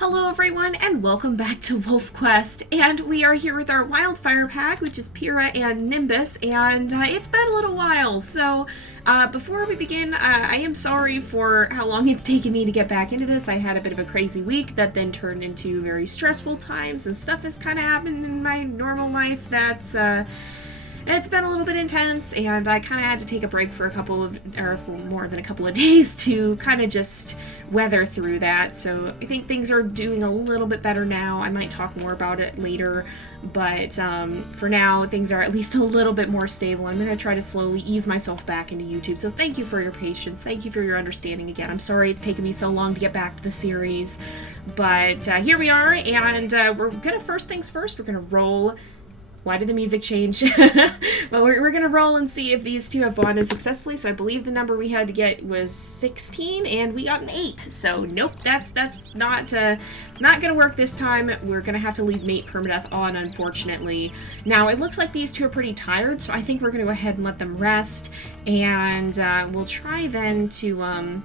Hello everyone and welcome back to WolfQuest, and we are here with our Wildfire pack, which is Pyra and Nimbus, and it's been a little while, so before we begin, I am sorry for how long it's taken me to get back into this. I had a bit of a crazy week that then turned into very stressful times, and stuff has kind of happened in my normal life that's it's been a little bit intense, and I kind of had to take a break for for more than a couple of days to kind of just weather through that. So I think things are doing a little bit better now. I might talk more about it later, but for now, things are at least a little bit more stable. I'm going to try to slowly ease myself back into YouTube. So thank you for your patience. Thank you for your understanding again. I'm sorry it's taken me so long to get back to the series, but here we are, and we're going to, first things first, we're going to roll. Why did the music change? Well, we're going to roll and see if these two have bonded successfully. So I believe the number we had to get was 16, and we got an 8. So nope, that's not going to work this time. We're going to have to leave mate permadeath on, unfortunately. Now, it looks like these two are pretty tired, so I think we're going to go ahead and let them rest. And we'll try then to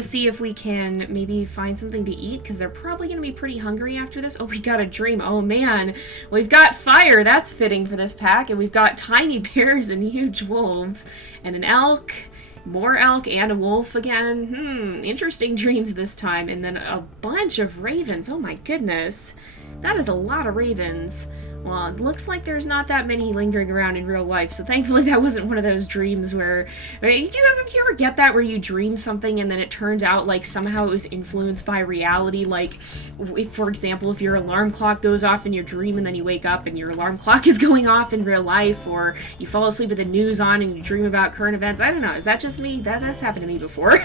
see if we can maybe find something to eat, because they're probably going to be pretty hungry after this. Oh, we got a dream. Oh man, we've got fire. That's fitting for this pack. And we've got tiny bears and huge wolves and an elk, more elk, and a wolf again. Interesting dreams this time. And then a bunch of ravens. Oh my goodness. That is a lot of ravens. Well, it looks like there's not that many lingering around in real life, so thankfully that wasn't one of those dreams where... Did you ever get that, where you dream something and then it turned out like somehow it was influenced by reality? Like, if, for example, if your alarm clock goes off in your dream and then you wake up and your alarm clock is going off in real life, or you fall asleep with the news on and you dream about current events. I don't know, is that just me? That's happened to me before.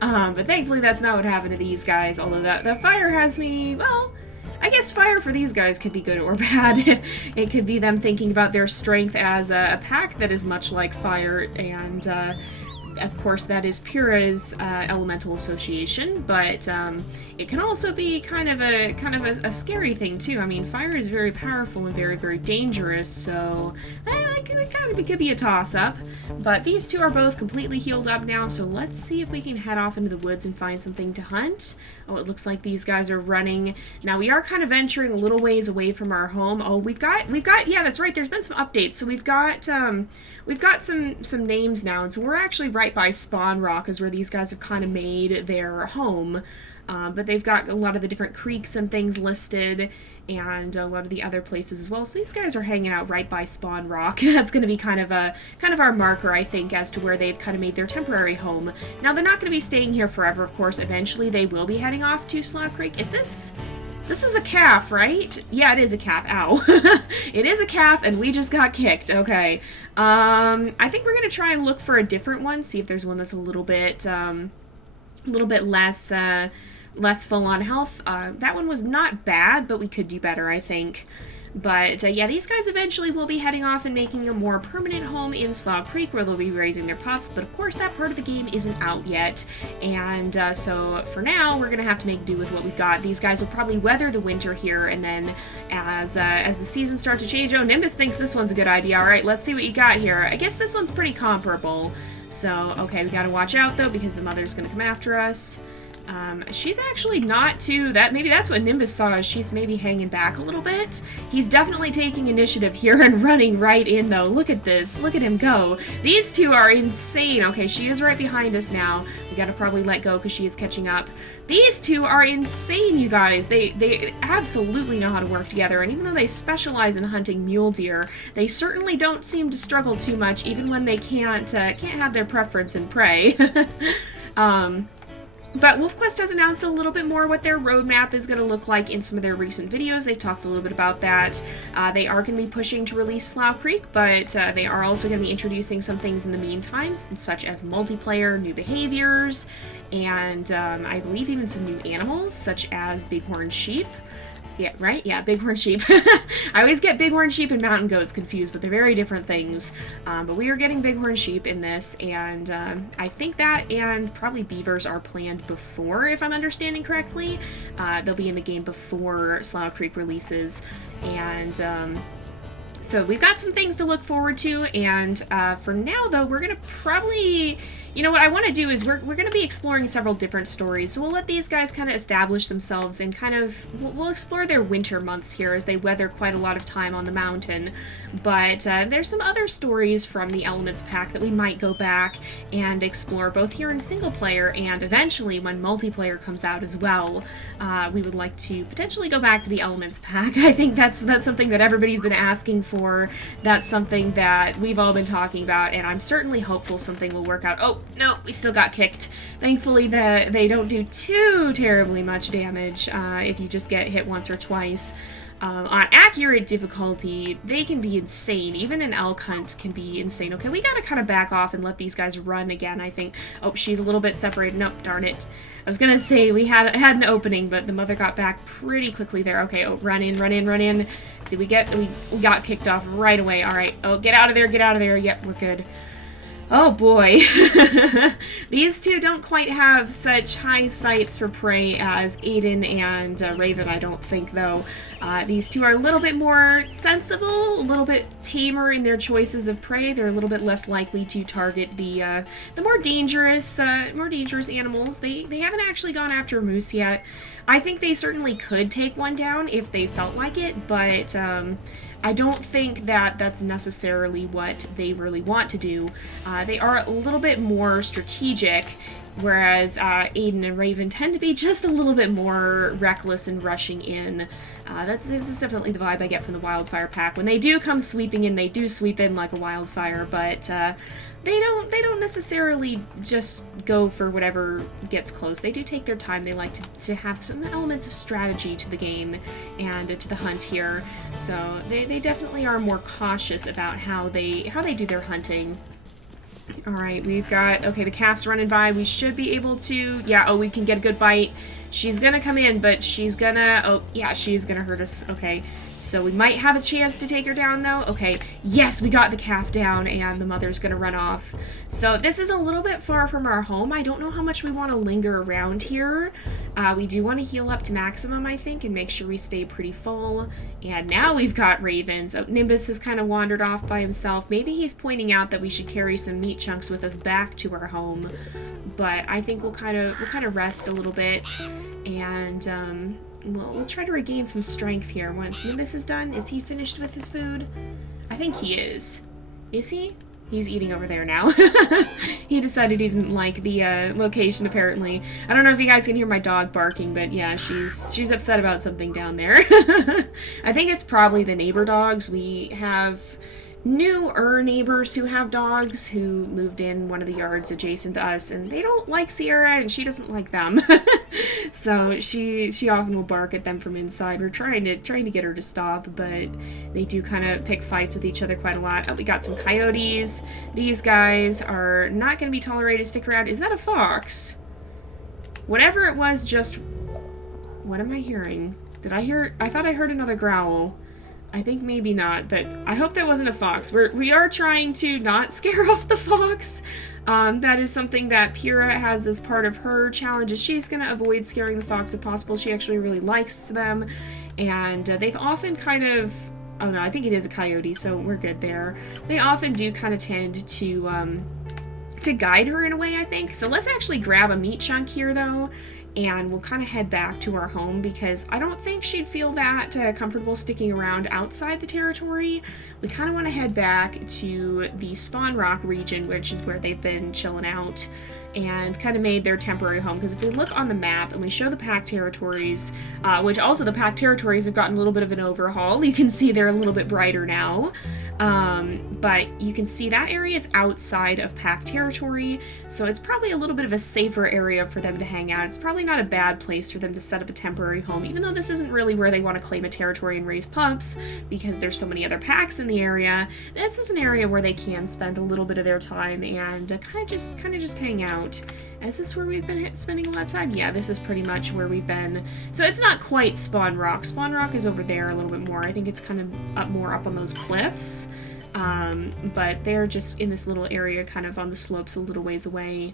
But thankfully that's not what happened to these guys, although that fire has me, well... I guess fire for these guys could be good or bad. It could be them thinking about their strength as a pack that is much like fire, and of course that is Pyra's elemental association, but it can also be kind of a scary thing too. I mean, fire is very powerful and very, very dangerous, so it could be a toss-up. But these two are both completely healed up now, so let's see if we can head off into the woods and find something to hunt. Oh, it looks like these guys are running. Now, we are kind of venturing a little ways away from our home. Oh, we've got, yeah, that's right, there's been some updates. So we've got some names now, and so we're actually right by Spawn Rock is where these guys have kind of made their home. But they've got a lot of the different creeks and things listed, and a lot of the other places as well. So these guys are hanging out right by Spawn Rock. That's going to be kind of our marker, I think, as to where they've kind of made their temporary home. Now, they're not going to be staying here forever, of course. Eventually, they will be heading off to Slough Creek. This is a calf, right? Yeah, it is a calf. Ow. It is a calf, and we just got kicked. Okay. I think we're going to try and look for a different one, see if there's one that's a little bit less full on health. That one was not bad, but we could do better, I think. But yeah, these guys eventually will be heading off and making a more permanent home in Slough Creek, where they'll be raising their pups. But of course, that part of the game isn't out yet, and so for now, we're gonna have to make do with what we've got. These guys will probably weather the winter here, and then as the seasons start to change, oh, Nimbus thinks this one's a good idea. All right, let's see what you got here. I guess this one's pretty comparable. So okay, we gotta watch out though, because the mother's gonna come after us. She's actually not too... Maybe that's what Nimbus saw, is she's maybe hanging back a little bit. He's definitely taking initiative here and running right in, though. Look at this. Look at him go. These two are insane. Okay, she is right behind us now. We gotta probably let go because she is catching up. These two are insane, you guys. They absolutely know how to work together, and even though they specialize in hunting mule deer, they certainly don't seem to struggle too much, even when they can't have their preference in prey. But WolfQuest has announced a little bit more what their roadmap is going to look like in some of their recent videos. They've talked a little bit about that. They are going to be pushing to release Slough Creek, but they are also going to be introducing some things in the meantime, such as multiplayer, new behaviors, and I believe even some new animals, such as bighorn sheep. Yeah, right? Yeah, bighorn sheep. I always get bighorn sheep and mountain goats confused, but they're very different things. But we are getting bighorn sheep in this, and I think that and probably beavers are planned before, if I'm understanding correctly. They'll be in the game before Slough Creek releases, and so we've got some things to look forward to, and for now, though, we're going to probably... you know what I want to do is we're going to be exploring several different stories, so we'll let these guys kind of establish themselves and kind of, we'll explore their winter months here as they weather quite a lot of time on the mountain. But there's some other stories from the Elements pack that we might go back and explore, both here in single player and eventually when multiplayer comes out as well. We would like to potentially go back to the Elements pack. I think that's something that everybody's been asking for. That's something that we've all been talking about, and I'm certainly hopeful something will work out. Oh, no, we still got kicked. Thankfully, they don't do too terribly much damage if you just get hit once or twice. On accurate difficulty, they can be insane. Even an elk hunt can be insane. Okay, we gotta kind of back off and let these guys run again, I think. Oh, she's a little bit separated. Nope, darn it. I was gonna say we had an opening, but the mother got back pretty quickly there. Okay, oh, run in, run in, run in. Did we get... We got kicked off right away. Alright, oh, get out of there, get out of there. Yep, we're good. Oh boy, these two don't quite have such high sights for prey as Aiden and Raven, I don't think, though. These two are a little bit more sensible, a little bit tamer in their choices of prey. They're a little bit less likely to target the more dangerous animals. They haven't actually gone after a moose yet. I think they certainly could take one down if they felt like it, but I don't think that that's necessarily what they really want to do. They are a little bit more strategic, whereas Aiden and Raven tend to be just a little bit more reckless and rushing in. That's definitely the vibe I get from the Wildfire pack. When they do come sweeping in, they do sweep in like a wildfire, but they don't necessarily just go for whatever gets close. They do take their time. They like to have some elements of strategy to the game and to the hunt here. So they definitely are more cautious about how they do their hunting. Alright, we've got, okay, the calf's running by. We should be able to, yeah, oh, we can get a good bite. She's gonna come in, but she's gonna, oh, yeah, she's gonna hurt us. Okay, so we might have a chance to take her down, though. Okay, yes, we got the calf down, and the mother's gonna run off. So this is a little bit far from our home. I don't know how much we want to linger around here. We do want to heal up to maximum, I think, and make sure we stay pretty full. And now we've got ravens. Oh, Nimbus has kind of wandered off by himself. Maybe he's pointing out that we should carry some meat chunks with us back to our home. But I think we'll kind of rest a little bit, and we'll try to regain some strength here once Nimbus is done. Is he finished with his food? I think he is. Is he? He's eating over there now. He decided he didn't like the location, apparently. I don't know if you guys can hear my dog barking, but yeah, she's upset about something down there. I think it's probably the neighbor dogs. We have newer neighbors who have dogs who moved in one of the yards adjacent to us, and they don't like Sierra, and she doesn't like them. So she often will bark at them from inside. We're trying to get her to stop, but they do kind of pick fights with each other quite a lot. Oh, we got some coyotes. These guys are not going to be tolerated. Stick around. Is that a fox? Whatever it was, just... What am I hearing? Did I hear... I thought I heard another growl. I think maybe not, but I hope that wasn't a fox. We are trying to not scare off the fox. That is something that Pyra has as part of her challenges. She's going to avoid scaring the fox if possible. She actually really likes them, and they've often kind of... Oh no, I think it is a coyote, so we're good there. They often do kind of tend to guide her in a way, I think. So let's actually grab a meat chunk here, though, and we'll kind of head back to our home, because I don't think she'd feel that comfortable sticking around outside the territory. We kind of want to head back to the Spawn Rock region, which is where they've been chilling out and kind of made their temporary home. Because if we look on the map and we show the pack territories, which also the pack territories have gotten a little bit of an overhaul, you can see they're a little bit brighter now. But you can see that area is outside of pack territory, so it's probably a little bit of a safer area for them to hang out. It's probably not a bad place for them to set up a temporary home, even though this isn't really where they want to claim a territory and raise pups, because there's so many other packs in the area. This is an area where they can spend a little bit of their time and kind of just hang out. Is this where we've been spending a lot of time? Yeah, this is pretty much where we've been. So it's not quite Spawn Rock. Spawn Rock is over there a little bit more. I think it's kind of more up on those cliffs. But they're just in this little area kind of on the slopes a little ways away.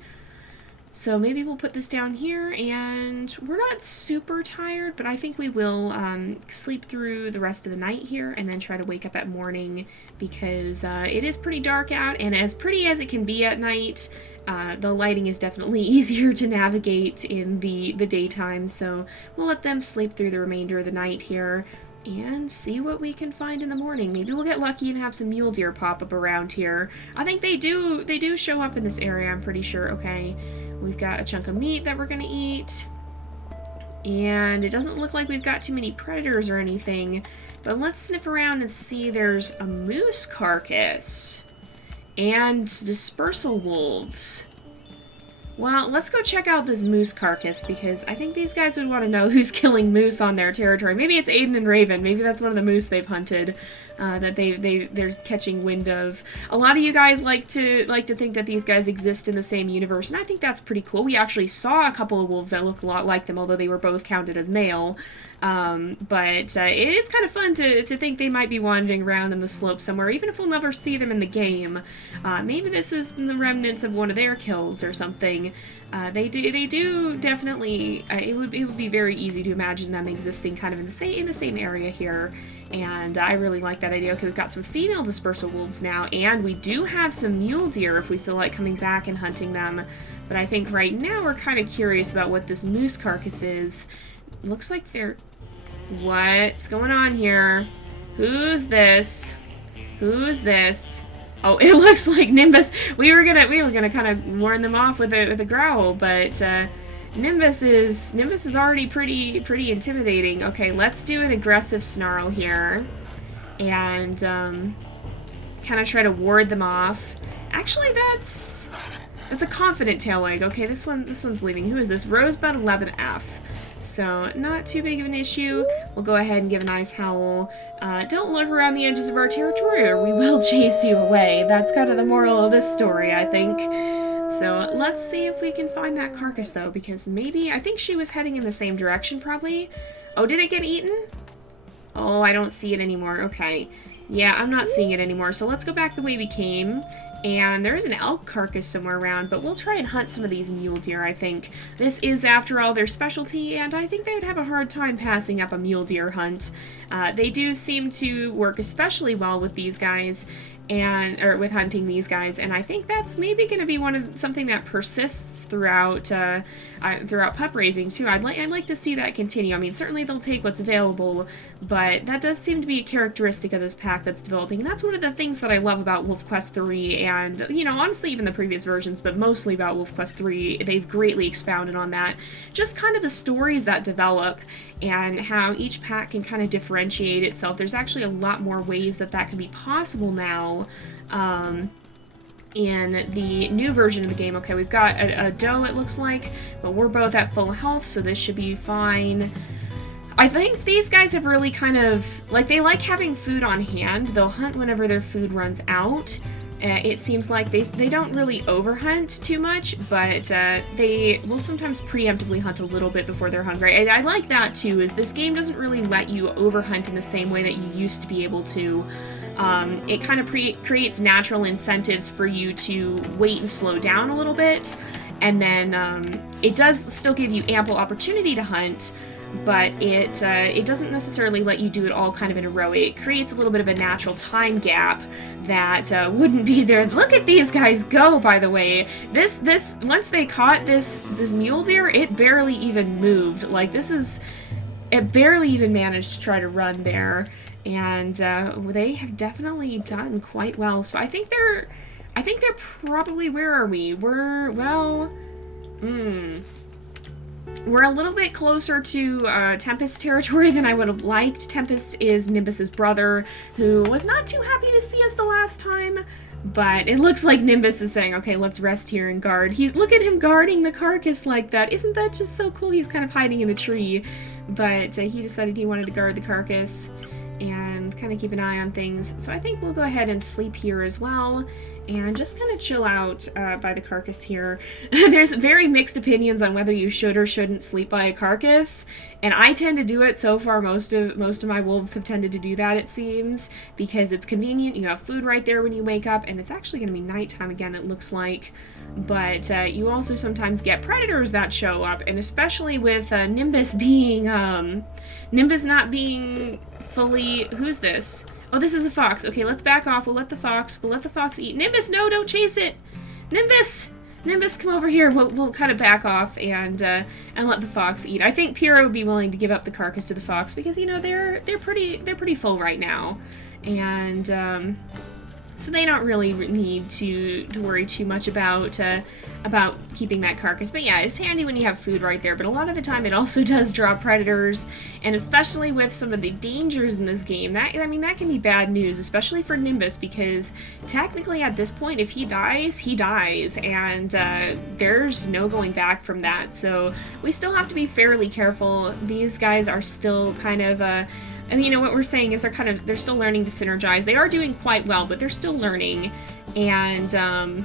So maybe we'll put this down here, and we're not super tired, but I think we will sleep through the rest of the night here and then try to wake up at morning, because it is pretty dark out, and as pretty as it can be at night, The lighting is definitely easier to navigate in the daytime, so we'll let them sleep through the remainder of the night here and see what we can find in the morning. Maybe we'll get lucky and have some mule deer pop up around here. I think they do show up in this area, I'm pretty sure. Okay, we've got a chunk of meat that we're gonna eat, and it doesn't look like we've got too many predators or anything, but let's sniff around and see. There's a moose carcass and dispersal wolves. Well, let's go check out this moose carcass, because I think these guys would want to know who's killing moose on their territory. Maybe it's Aiden and Raven. Maybe that's one of the moose they've hunted that they're catching wind of. A lot of you guys like to think that these guys exist in the same universe, and I think that's pretty cool. We actually saw a couple of wolves that look a lot like them, although they were both counted as male. But it is kind of fun to think they might be wandering around in the slope somewhere, even if we'll never see them in the game. Maybe this is the remnants of one of their kills or something. They do definitely. It would be very easy to imagine them existing kind of in the same area here. And I really like that idea. Okay, we've got some female dispersal wolves now, and we do have some mule deer if we feel like coming back and hunting them. But I think right now we're kind of curious about what this moose carcass is. Looks like they're... What's going on here? Who's this? Who's this? Oh, it looks like Nimbus. We were gonna kind of warn them off with a growl, but Nimbus is already pretty intimidating. Okay, let's do an aggressive snarl here, and kind of try to ward them off. Actually, that's a confident tail wag. Okay, this one's leaving. Who is this? Rosebud 11F. So, not too big of an issue. We'll go ahead and give a nice howl. Don't look around the edges of our territory or we will chase you away. That's kind of the moral of this story, I think. So, let's see if we can find that carcass, though, because maybe... I think she was heading in the same direction, probably. Oh, did it get eaten? Oh, I don't see it anymore. Okay. Yeah, I'm not seeing it anymore. So, let's go back the way we came. And there is an elk carcass somewhere around, but we'll try and hunt some of these mule deer, I think. This is, after all, their specialty, and I think they would have a hard time passing up a mule deer hunt. They do seem to work especially well with these guys, or with hunting these guys, and I think that's maybe going to be something that persists throughout pup raising too. I'd like to see that continue. I mean, certainly they'll take what's available, but that does seem to be a characteristic of this pack that's developing. And that's one of the things that I love about WolfQuest 3, and you know, honestly, even the previous versions, but mostly about WolfQuest 3. They've greatly expounded on that. Just kind of the stories that develop and how each pack can kind of differentiate itself. There's actually a lot more ways that can be possible now. In the new version of the game. Okay, we've got a doe, it looks like, but we're both at full health, so this should be fine. I think these guys have really kind of, like, they like having food on hand. They'll hunt whenever their food runs out. It seems like they don't really overhunt too much, but they will sometimes preemptively hunt a little bit before they're hungry. I like that too, is this game doesn't really let you overhunt in the same way that you used to be able to. It kind of creates natural incentives for you to wait and slow down a little bit, and then it does still give you ample opportunity to hunt, but it doesn't necessarily let you do it all kind of in a row. It creates a little bit of a natural time gap that wouldn't be there. Look at these guys go, by the way. This once they caught this mule deer, it barely even moved. Like, it barely even managed to try to run there. And they have definitely done quite well. So I think they're probably, where are we? We're a little bit closer to Tempest territory than I would have liked. Tempest is Nimbus's brother, who was not too happy to see us the last time. But it looks like Nimbus is saying, okay, let's rest here and guard. Look at him guarding the carcass like that. Isn't that just so cool? He's kind of hiding in the tree. But he decided he wanted to guard the carcass and kind of keep an eye on things. So I think we'll go ahead and sleep here as well and just kind of chill out by the carcass here. There's very mixed opinions on whether you should or shouldn't sleep by a carcass, and I tend to do it. So far, most of my wolves have tended to do that, it seems, because it's convenient. You have food right there when you wake up, and it's actually going to be nighttime again, it looks like. But you also sometimes get predators that show up, and especially with Nimbus not being fully... Who's this? Oh, this is a fox. Okay, let's back off. We'll let the fox eat. Nimbus, no, don't chase it! Nimbus! Nimbus, come over here. We'll kind of back off and let the fox eat. I think Pyra would be willing to give up the carcass to the fox because, you know, they're pretty full right now, and so they don't really need to worry too much about keeping that carcass. But yeah, it's handy when you have food right there, but a lot of the time it also does draw predators, and especially with some of the dangers in this game, that can be bad news, especially for Nimbus, because technically at this point, if he dies, and there's no going back from that. So we still have to be fairly careful. These guys are still kind of and you know what we're saying is they're still learning to synergize. They are doing quite well, but they're still learning, and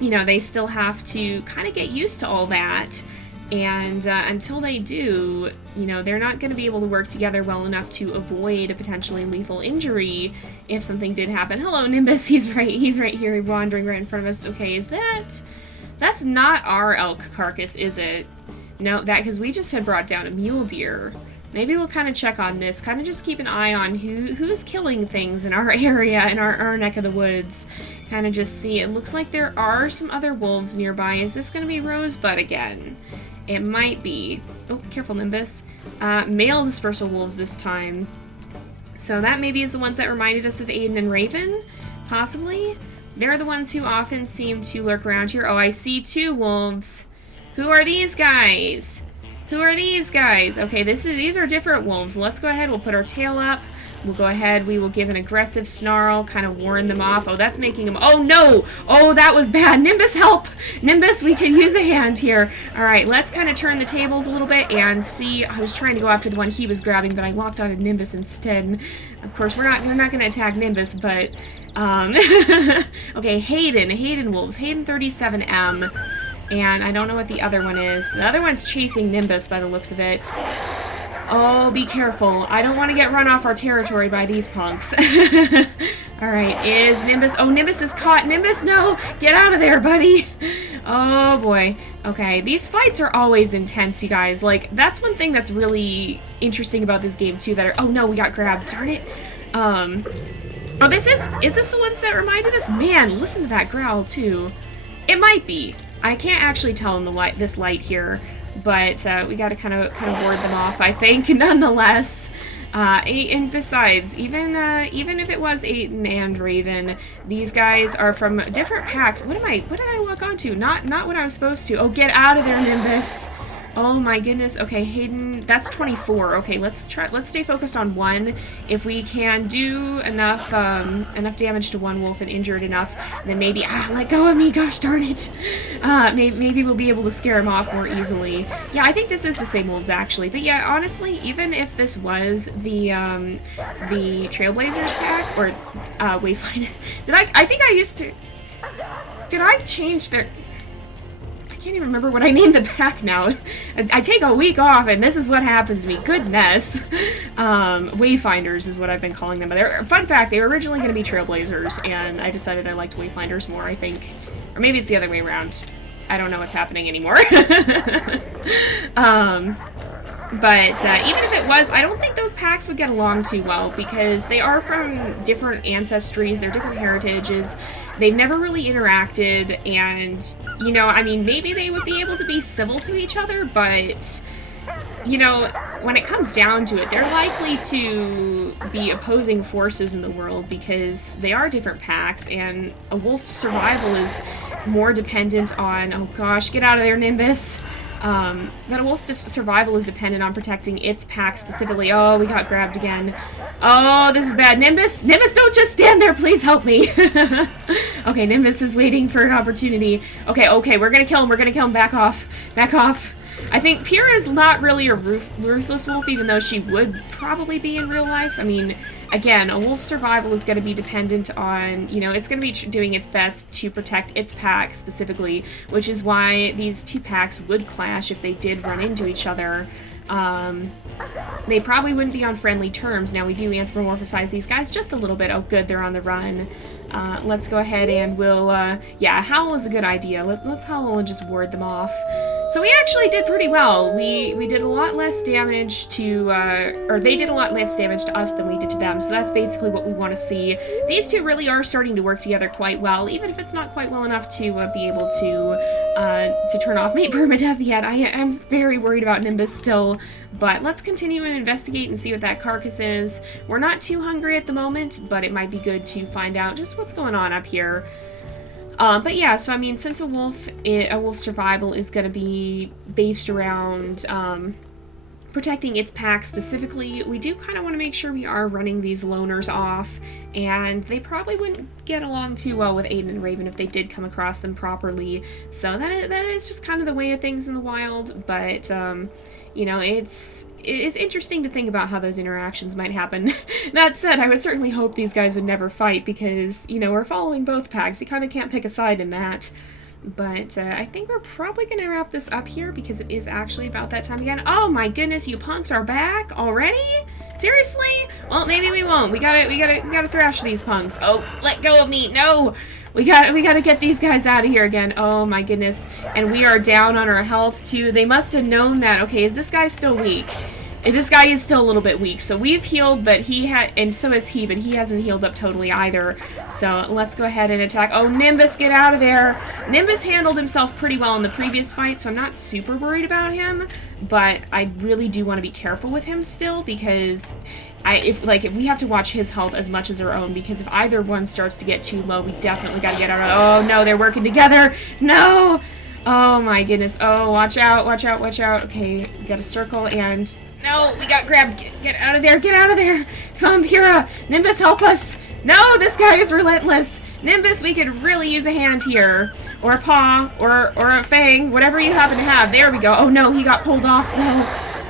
you know, they still have to kind of get used to all that, and until they do, you know, they're not going to be able to work together well enough to avoid a potentially lethal injury if something did happen. Hello, Nimbus, he's right here, wandering right in front of us. Okay, that's not our elk carcass, is it? No, because we just had brought down a mule deer. Maybe we'll kind of check on this, kind of just keep an eye on who's killing things in our area, in our neck of the woods. Kind of just see. It looks like there are some other wolves nearby. Is this going to be Rosebud again? It might be. Oh, careful, Nimbus. Male dispersal wolves this time. So that maybe is the ones that reminded us of Aiden and Raven? Possibly? They're the ones who often seem to lurk around here. Oh, I see 2 wolves. Who are these guys? Who are these guys? Okay, these are different wolves. Let's go ahead, we'll put our tail up. We'll go ahead, we will give an aggressive snarl, kind of warn them off. Oh, that's making them, oh no! Oh, that was bad. Nimbus, help! Nimbus, we can use a hand here. Alright, let's kind of turn the tables a little bit and see. I was trying to go after the one he was grabbing, but I locked on a Nimbus instead. Of course, we're not going to attack Nimbus, but, okay, Hayden wolves. Hayden 37M. And I don't know what the other one is. The other one's chasing Nimbus by the looks of it. Oh, be careful. I don't want to get run off our territory by these punks. Alright, is Nimbus... Oh, Nimbus is caught. Nimbus, no! Get out of there, buddy! Oh, boy. Okay, these fights are always intense, you guys. Like, that's one thing that's really interesting about this game, too. Oh, no, we got grabbed. Darn it. Oh, is this the ones that reminded us? Man, listen to that growl, too. It might be. I can't actually tell in this light here, but we got to kind of ward them off, I think, nonetheless. And besides, even if it was Aiden and Raven, these guys are from different packs. What did I lock onto? Not what I was supposed to. Oh, get out of there, Nimbus. Oh my goodness. Okay, Hayden, that's 24. Okay, let's stay focused on 1. If we can do enough damage to one wolf and injure it enough, then maybe, let go of me, gosh darn it. Maybe we'll be able to scare him off more easily. Yeah, I think this is the same wolves actually. But yeah, honestly, even if this was the Trailblazers pack, or Wayfinder, did I change their... I can't even remember what I named the pack now. I take a week off and this is what happens to me. Goodness. Wayfinders is what I've been calling them. But fun fact, they were originally going to be Trailblazers, and I decided I liked Wayfinders more, I think. Or maybe it's the other way around. I don't know what's happening anymore. But even if it was, I don't think those packs would get along too well, because they are from different ancestries, they're different heritages, they've never really interacted, and, you know, I mean, maybe they would be able to be civil to each other, but, you know, when it comes down to it, they're likely to be opposing forces in the world, because they are different packs, and a wolf's survival is more dependent on, oh gosh, get out of there, Nimbus! That a wolf's survival is dependent on protecting its pack specifically. Oh, we got grabbed again. Oh, this is bad. Nimbus! Nimbus, don't just stand there! Please help me! Okay, Nimbus is waiting for an opportunity. Okay, we're gonna kill him. Back off. I think Pyra is not really a ruthless wolf, even though she would probably be in real life. I mean, again, a wolf's survival is going to be dependent on, you know, it's going to be doing its best to protect its pack specifically, which is why these two packs would clash if they did run into each other. They probably wouldn't be on friendly terms. Now, we do anthropomorphize these guys just a little bit. Oh, good, they're on the run. Let's go ahead and we'll, yeah, howl is a good idea. Let's howl and just ward them off. So we actually did pretty well. We did a lot less damage to, or they did a lot less damage to us than we did to them, so that's basically what we want to see. These two really are starting to work together quite well, even if it's not quite well enough to be able to turn off mate permadeath yet. I am very worried about Nimbus still, but let's continue and investigate and see what that carcass is. We're not too hungry at the moment, but it might be good to find out just what's going on up here. But yeah, so I mean, since a wolf survival is going to be based around protecting its pack specifically, we do kind of want to make sure we are running these loners off, and they probably wouldn't get along too well with Aiden and Raven if they did come across them properly. So that is just kind of the way of things in the wild, but you know, it's interesting to think about how those interactions might happen. That said, I would certainly hope these guys would never fight because, you know, we're following both packs. You kind of can't pick a side in that. But I think we're probably going to wrap this up here because it is actually about that time again. Oh my goodness, you punks are back already? Seriously? Well, maybe we won't. We gotta thrash these punks. Oh, let go of me. No! We gotta get these guys out of here again. Oh my goodness. And we are down on our health too. They must have known that. Okay, is this guy still weak? This guy is still a little bit weak. So we've healed, but and so is he, but he hasn't healed up totally either. So let's go ahead and attack. Oh, Nimbus, get out of there. Nimbus handled himself pretty well in the previous fight, so I'm not super worried about him. But I really do want to be careful with him still because if we have to watch his health as much as our own, because if either one starts to get too low, we definitely got to get out of. Oh no, they're working together. No. Oh my goodness. Oh, watch out, watch out, watch out. Okay, we got a circle and no, we got grabbed. Get out of there. Get out of there. Come on, Pyra. Nimbus, help us. No, this guy is relentless. Nimbus, we could really use a hand here. Or a paw, or a fang, whatever you happen to have. There we go. Oh no, he got pulled off though.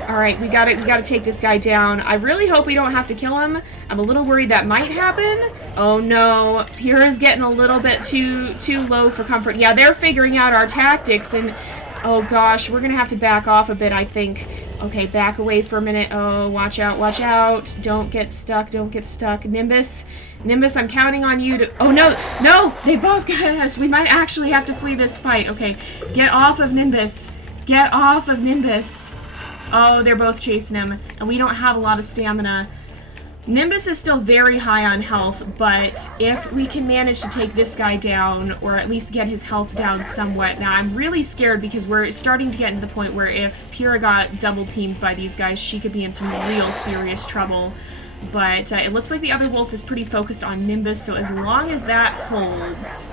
Alright, we gotta take this guy down. I really hope we don't have to kill him. I'm a little worried that might happen. Oh no, Pyra's getting a little bit too low for comfort. Yeah, they're figuring out our tactics and oh gosh, we're gonna have to back off a bit, I think. Okay, back away for a minute. Oh, watch out, watch out. Don't get stuck, don't get stuck. Nimbus, I'm counting on you to... Oh, no, no, they both got us. We might actually have to flee this fight. Okay, get off of Nimbus. Get off of Nimbus. Oh, they're both chasing him, and we don't have a lot of stamina. Nimbus is still very high on health, but if we can manage to take this guy down, or at least get his health down somewhat. Now, I'm really scared because we're starting to get into the point where if Pyra got double-teamed by these guys, she could be in some real serious trouble. But it looks like the other wolf is pretty focused on Nimbus, so as long as that holds...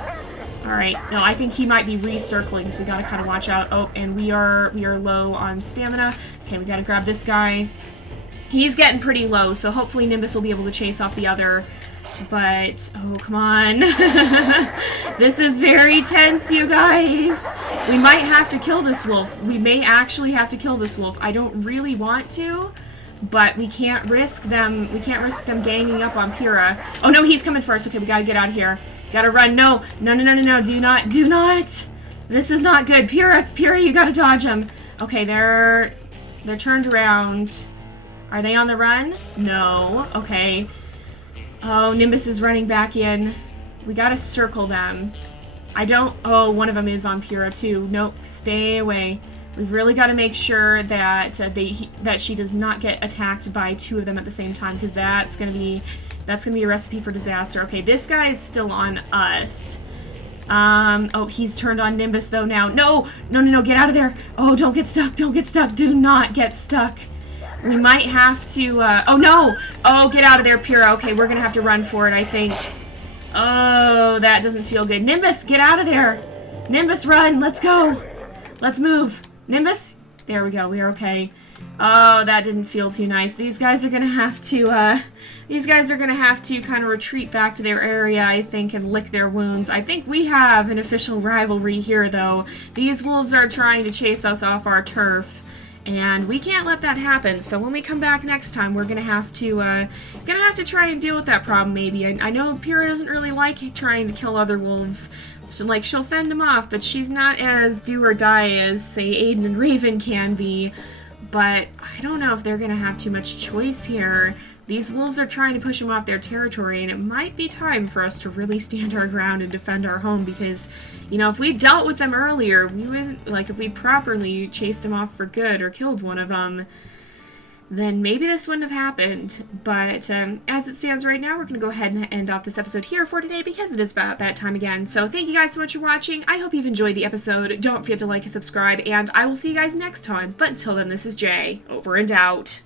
Alright, no, I think he might be recircling, so we gotta kind of watch out. Oh, and we are low on stamina. Okay, we gotta grab this guy. He's getting pretty low, so hopefully Nimbus will be able to chase off the other. But, oh, come on. This is very tense, you guys. We might have to kill this wolf. We may actually have to kill this wolf. I don't really want to, but we can't risk them. We can't risk them ganging up on Pyra. Oh, no, he's coming first. Okay, we gotta get out of here. Gotta run. No, no, no, no, no, no. Do not, do not. This is not good. Pyra, you gotta dodge him. Okay, they're turned around. Are they on the run? No. Okay. Oh, Nimbus is running back in. We gotta circle them. Oh, one of them is on Pyra too. Nope, stay away. We've really got to make sure that that she does not get attacked by two of them at the same time, because that's gonna be a recipe for disaster. Okay, this guy is still on us. Oh, he's turned on Nimbus though now. No, no, no, no, get out of there. Oh, don't get stuck. Don't get stuck. Do not get stuck. We might have to, oh no! Oh, get out of there, Pyra. Okay, we're gonna have to run for it, I think. Oh, that doesn't feel good. Nimbus, get out of there! Nimbus, run! Let's go! Let's move. Nimbus? There we go, we are okay. Oh, that didn't feel too nice. These guys are gonna have to, kind of retreat back to their area, I think, and lick their wounds. I think we have an official rivalry here, though. These wolves are trying to chase us off our turf. And we can't let that happen, so when we come back next time, we're gonna have to try and deal with that problem, maybe. I know Pyra doesn't really like trying to kill other wolves. So, like, she'll fend them off, but she's not as do or die as, say, Aiden and Raven can be. But I don't know if they're gonna have too much choice here. these wolves are trying to push them off their territory, and it might be time for us to really stand our ground and defend our home, because, you know, if we dealt with them earlier, we wouldn't, like, if we properly chased them off for good or killed one of them, then maybe this wouldn't have happened. But as it stands right now, we're going to go ahead and end off this episode here for today, because it is about that time again. So thank you guys so much for watching. I hope you've enjoyed the episode. Don't forget to like and subscribe, and I will see you guys next time. But until then, this is Jay, over and out.